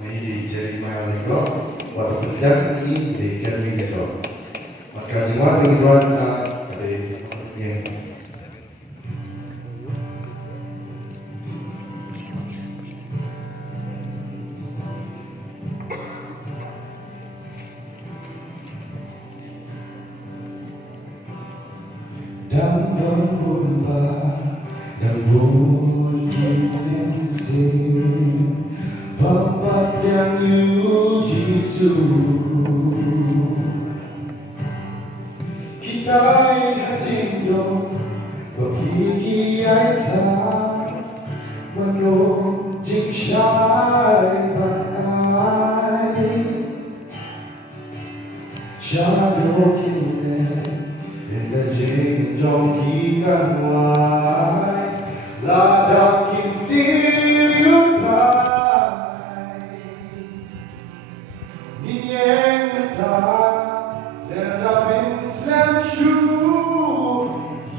may Jeremiah nito, waktu kerja ini di kami nito. Maka semua pengibaran ada yang dan berubah dan bunyi mesin Bapak yang uji kita hajindo berpigi aisan menunjuk syai banai shadow kine in jing trong khi căn ngoài là đặc kim tiêu phai nhìn em ta để là bên slam shu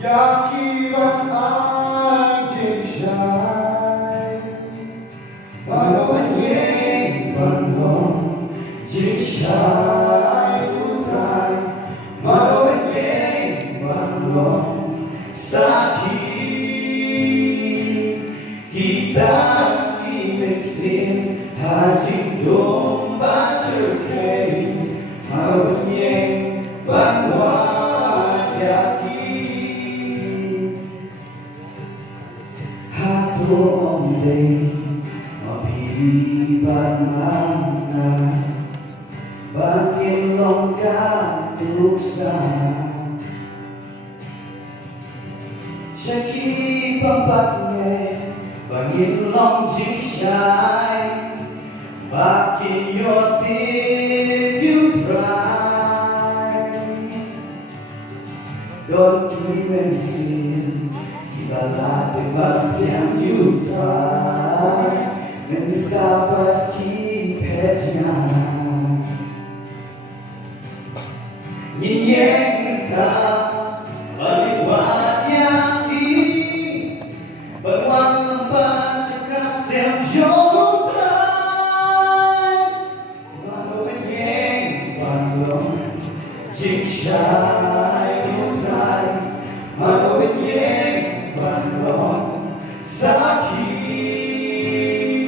ya ki van ai jing shai ba lo nhẹ van long jing shai utrai ba lo sakit kita mesin haji domba serkai maunya bahwa yakin hatu omde mapi bangana bangin longkang tuksa Shaki pampatne bangin long jing shai back in your deep you try don't even sin ibarat yang you try dan dapat kipetnya nyinyek kau xem dấu tay mà nỗi nhẹ bằng lòng chính trái một tay mà nỗi nhẹ bằng lòng giá khi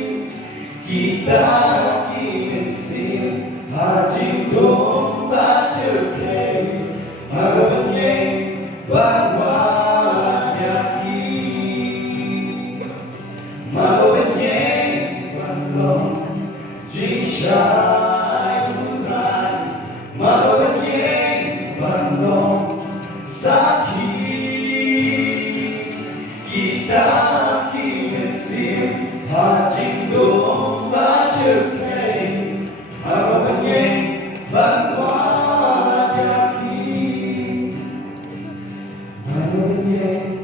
kita kimensin hajing domba serkai mà nỗi nhẹ bằng Shai utrai malu nyeng bandong sakit kita kimensin hajing domba serkai malu nyeng bandong yakin malu nyeng